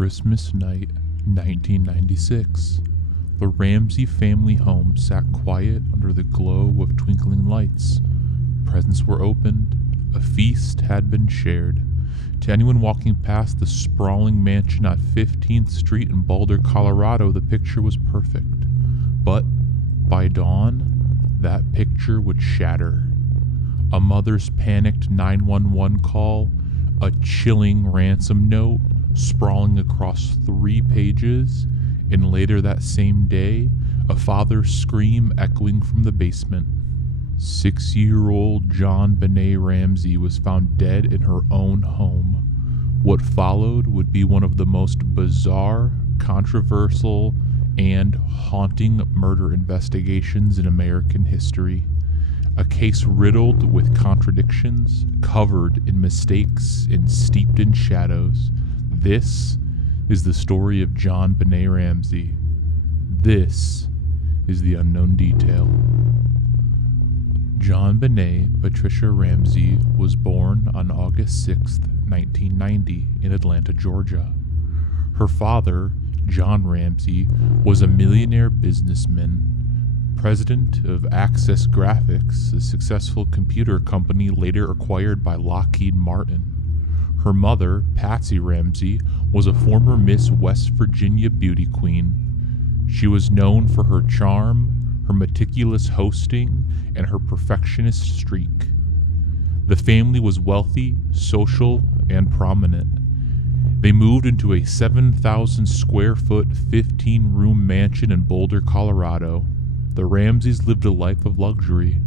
Christmas night, 1996. The Ramsey family home sat quiet under the glow of twinkling lights. Presents were opened. A feast had been shared. To anyone walking past the sprawling mansion at 15th Street in Boulder, Colorado, the picture was perfect. But by dawn, that picture would shatter. A mother's panicked 911 call, a chilling ransom note sprawling across 3 pages, and later that same day, a father's scream echoing from the basement. 6-year-old JonBenét Ramsey was found dead in her own home. What followed would be one of the most bizarre, controversial, and haunting murder investigations in American history. A case riddled with contradictions, covered in mistakes, and steeped in shadows. This is the story of JonBenét Ramsey. This is the unknown detail. JonBenét Patricia Ramsey was born on August 6, 1990 in Atlanta, Georgia. Her father, John Ramsey, was a millionaire businessman, president of Access Graphics, a successful computer company later acquired by Lockheed Martin. Her mother, Patsy Ramsey, was a former Miss West Virginia beauty queen. She was known for her charm, her meticulous hosting, and her perfectionist streak. The family was wealthy, social, and prominent. They moved into a 7,000 square foot, 15-room mansion in Boulder, Colorado. The Ramseys lived a life of luxury,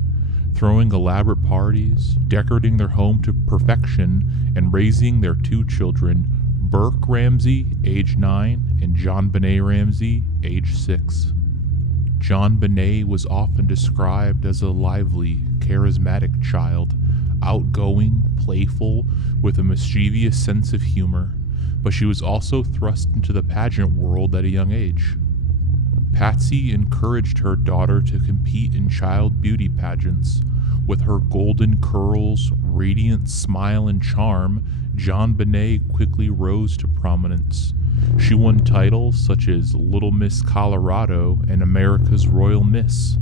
throwing elaborate parties, decorating their home to perfection, and raising their 2 children, Burke Ramsey, age 9, and JonBenét Ramsey, age 6. JonBenét was often described as a lively, charismatic child, outgoing, playful, with a mischievous sense of humor, but she was also thrust into the pageant world at a young age. Patsy encouraged her daughter to compete in child beauty pageants. With her golden curls, radiant smile, and charm, JonBenét quickly rose to prominence. She won titles such as Little Miss Colorado and America's Royal Miss.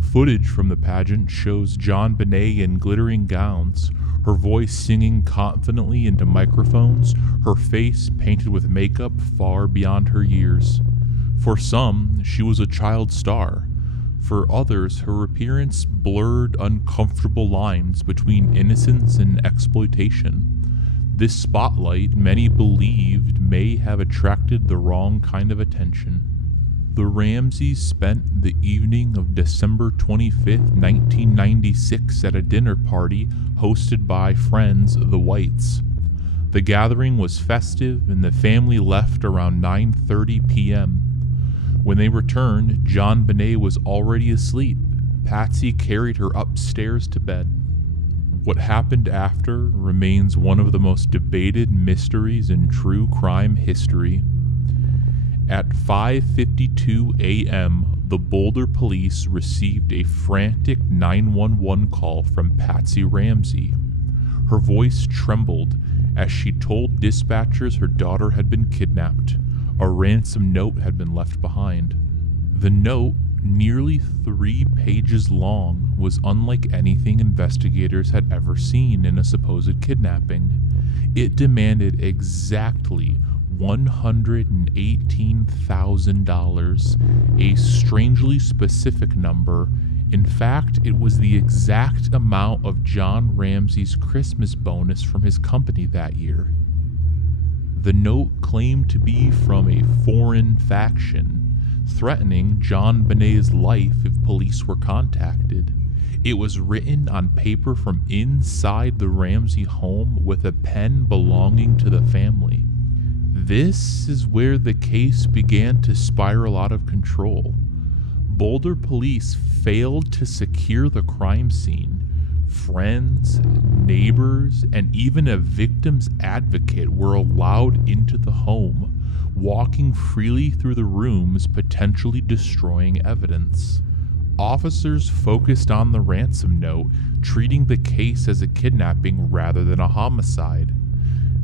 Footage from the pageant shows JonBenét in glittering gowns, her voice singing confidently into microphones, her face painted with makeup far beyond her years. For some, she was a child star. For others, her appearance blurred uncomfortable lines between innocence and exploitation. This spotlight, many believed, may have attracted the wrong kind of attention. The Ramseys spent the evening of December 25, 1996 at a dinner party hosted by friends, the Whites. The gathering was festive and the family left around 9:30 p.m. When they returned, JonBenét was already asleep. Patsy carried her upstairs to bed. What happened after remains one of the most debated mysteries in true crime history. At 5:52 a.m., the Boulder police received a frantic 911 call from Patsy Ramsey. Her voice trembled as she told dispatchers her daughter had been kidnapped. A ransom note had been left behind. The note, nearly 3 pages long, was unlike anything investigators had ever seen in a supposed kidnapping. It demanded exactly $118,000, a strangely specific number. In fact, it was the exact amount of John Ramsey's Christmas bonus from his company that year. The note claimed to be from a foreign faction, threatening JonBenét's life if police were contacted. It was written on paper from inside the Ramsey home with a pen belonging to the family. This is where the case began to spiral out of control. Boulder police failed to secure the crime scene. Friends, neighbors, and even a victim's advocate were allowed into the home, walking freely through the rooms, potentially destroying evidence. Officers focused on the ransom note, treating the case as a kidnapping rather than a homicide.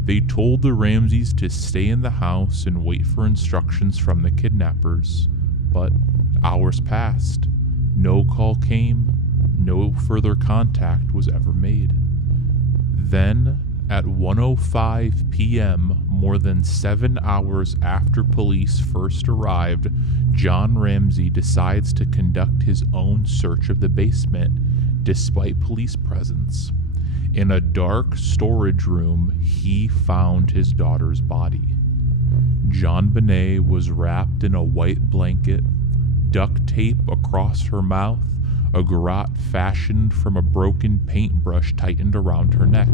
They told the Ramseys to stay in the house and wait for instructions from the kidnappers. But hours passed. No call came. No further contact was ever made. Then, at 1:05 p.m., more than 7 hours after police first arrived, John Ramsey decides to conduct his own search of the basement, despite police presence. In a dark storage room, he found his daughter's body. JonBenét was wrapped in a white blanket, duct tape across her mouth, a garrote fashioned from a broken paintbrush tightened around her neck.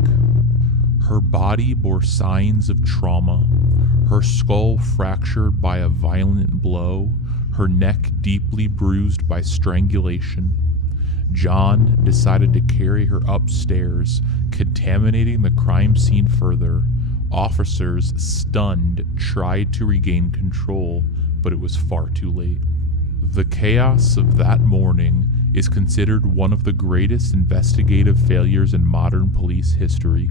Her body bore signs of trauma, her skull fractured by a violent blow, her neck deeply bruised by strangulation. John decided to carry her upstairs, contaminating the crime scene further. Officers, stunned, tried to regain control, but it was far too late. The chaos of that morning is considered one of the greatest investigative failures in modern police history.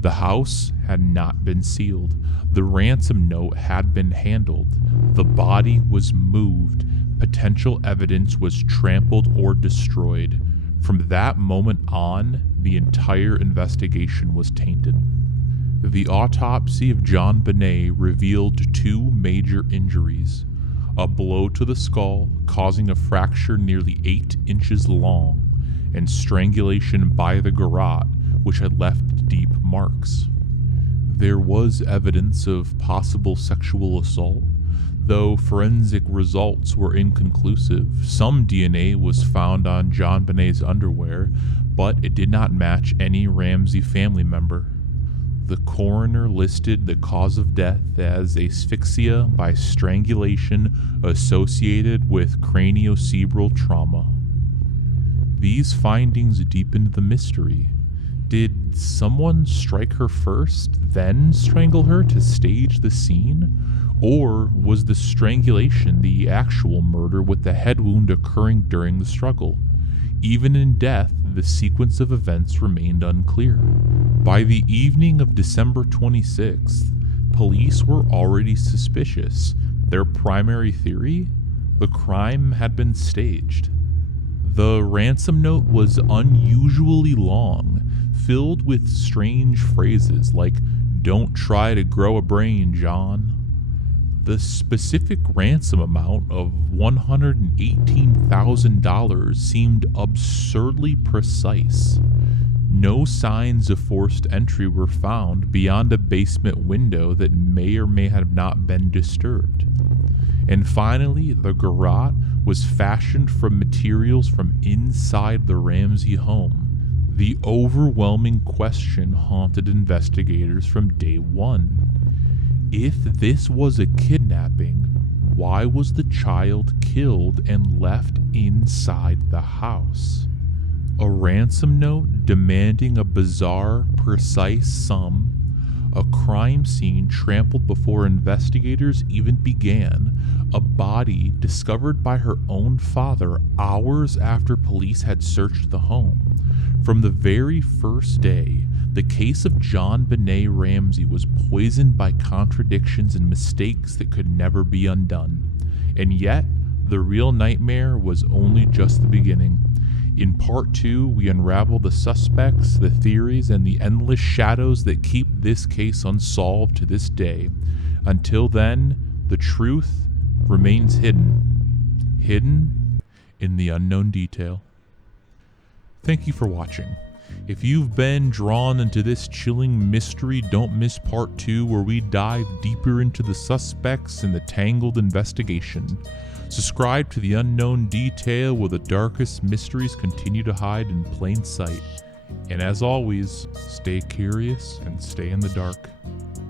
The house had not been sealed. The ransom note had been handled. The body was moved. Potential evidence was trampled or destroyed. From that moment on, the entire investigation was tainted. The autopsy of JonBenét revealed 2 major injuries: a blow to the skull, causing a fracture nearly 8 inches long, and strangulation by the garrote, which had left deep marks. There was evidence of possible sexual assault, though forensic results were inconclusive. Some DNA was found on JonBenét's underwear, but it did not match any Ramsey family member. The coroner listed the cause of death as asphyxia by strangulation associated with craniocerebral trauma. These findings deepened the mystery. Did someone strike her first, then strangle her to stage the scene? Or was the strangulation the actual murder, with the head wound occurring during the struggle? Even in death, the sequence of events remained unclear. By the evening of December 26th, police were already suspicious. Their primary theory? The crime had been staged. The ransom note was unusually long, filled with strange phrases like, "Don't try to grow a brain, John." The specific ransom amount of $118,000 seemed absurdly precise. No signs of forced entry were found beyond a basement window that may or may have not been disturbed. And finally, the garrote was fashioned from materials from inside the Ramsey home. The overwhelming question haunted investigators from day one. If this was a kidnapping, why was the child killed and left inside the house? A ransom note demanding a bizarre, precise sum, a crime scene trampled before investigators even began, a body discovered by her own father hours after police had searched the home. From the very first day, the case of JonBenét Ramsey was poisoned by contradictions and mistakes that could never be undone. And yet, the real nightmare was only just the beginning. In part 2, we unravel the suspects, the theories, and the endless shadows that keep this case unsolved to this day. Until then, the truth remains hidden. Hidden in the unknown detail. Thank you for watching. If you've been drawn into this chilling mystery, don't miss part 2, where we dive deeper into the suspects and the tangled investigation. Subscribe to The Unknown Detail, where the darkest mysteries continue to hide in plain sight. And as always, stay curious and stay in the dark.